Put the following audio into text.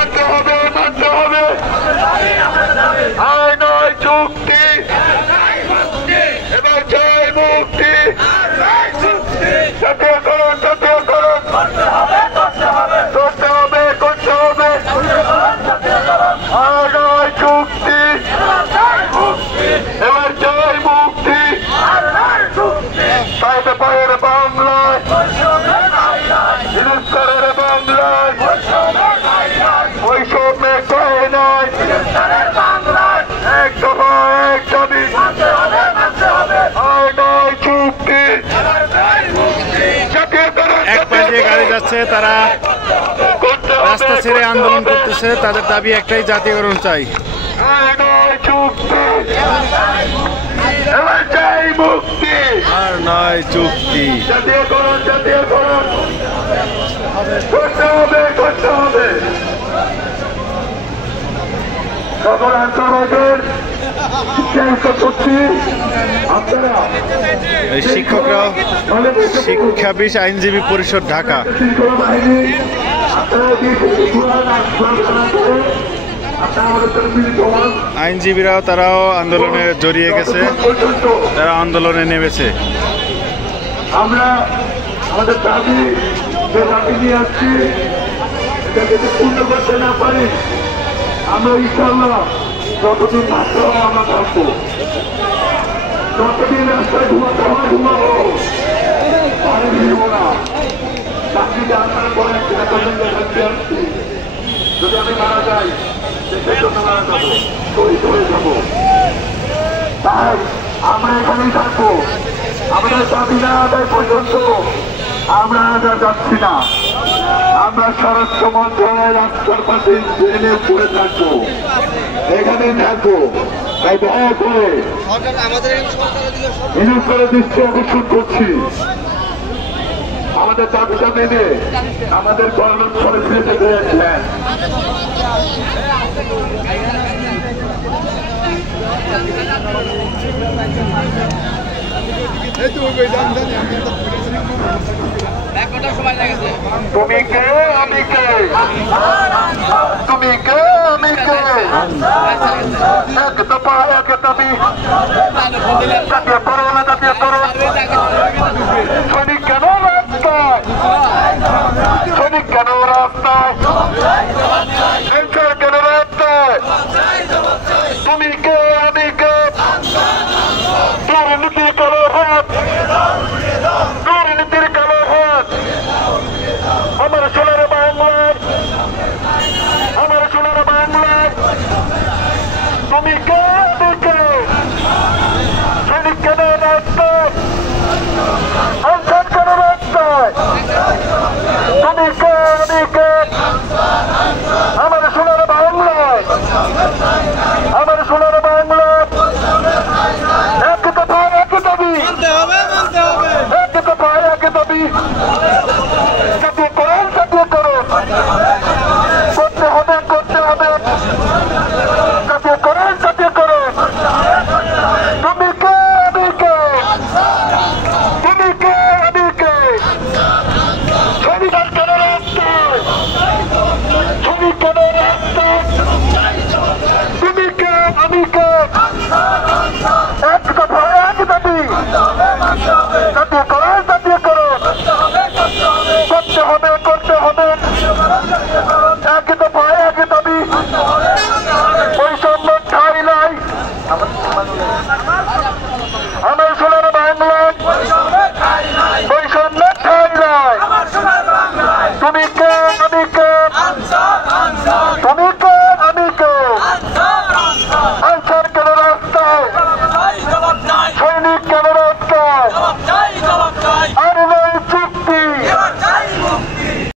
মানতে হবে, মানতে হবে। আয় নয় চুক্তি, এবার চাই মুক্তি। জাতীয়করণ, জাতীয়করণ করতে হবে, করতে হবে। আয় নয় চুক্তি, এবার চাই মুক্তি। পাইতে পায়ের বাংলায়, হিন্দুস্তানের বাংলায় বৈষম্যের কহে নয়। এক দফা এক দাবি, আয় নয় চুক্তি। এক পাশে গাড়ি যাচ্ছে, তারা রাস্তা ছেড়ে আন্দোলন করতেছে। তাদের দাবি একটাই, জাতীয়করণ চাই। আয় নয় চুক্তি, এবার চাই মুক্তি। আর নয় চুক্তি। জাতীয়করণ, জাতীয়করণ করতে হবে, করতে হবে। সকল আন্তর্জাতিক এই শিক্ষকরা শিক্ষাবিদ আইনজীবী পরিষদ ঢাকা। আইনজীবীরাও তারাও আন্দোলনে জড়িয়ে গেছে, তারা আন্দোলনে নেমেছে। আমরা আমাদের দাবি, যে দাবি নিয়ে আসছি, এটা যদি পূর্ণ করতে না পারি, আমরা ইনশাআল্লাহ যতদিন মাত্র আমরা থাকবো, যতদিন রাস্তায় ঘুমাতে হয় ঘুমাবো, পানি দিব না। চাকরিতে আসার পরে যদি আমি মারা যাই, দেশের জন্য মারা যাবো, শহীদ হয়ে যাবো। তাই আমরা এখানেই থাকবো। আমাদের দাবি না আদায় পর্যন্ত আমরা আদা যাচ্ছি না। আমরা স্বরাষ্ট্র মন্ত্রণালয়ের রাস্তার পাশে ট্রেনে পড়ে থাকবো, এখানেই থাকবো। তাই দয়া করে দৃষ্টি আকর্ষণ করছি, আমাদের দাবিটা মেনে আমাদের কর্মস্থলে ফিরে যেতে হয়েছিলেন। তুমি কে, আমি কে, তুমি কে, আমি কে, এক দফা এক দাবি, জাতীয়করণ, জাতীয়করণ। সৈনিক কেন রাস্তায়, সৈনিক কেন রাস্তায়, কেন রাস্তায়? তুমি কে, আমি কে, দুর্নীতির কালো হাত, দুর্নীতির কালো হাত। আমার সোনার বাংলায়, আমার সোনার বাংলায় তুমি কে, আমি কে, সৈনিক কেন রাস্তায়, আনসার কেন রাস্তায়? তুমি কে, আমি কে, আমার সোনার বাংলায়, আমার সোনার বাংলায় এক দফা এক দাবি, এক দফা এক দাবি। জাতীয়করণ, জাতীয়করণ করতে হবে, করতে হবে। জাতীয়করণ, জাতীয়করণ। তুমি কে, আমি কে, তুমি কে, আমি কে, শনিবার কেন রাস্তায়, শনি কেন রাস্তায়? তুমি কে, আমি কে, এক দফা এক দাবি। জাতীয়করণ, জাতীয়করণ করতে হবে, করতে হবে। এক দফা এক দাবি, বৈষম্য ঠাই নাই। আমার সোনার বাংলায় বৈষম্য ঠাই নাই। তুমি কে, আমি কে, তুমি কে, আমি কে, আনসার কেন রাস্তায়, সৈনিক কেন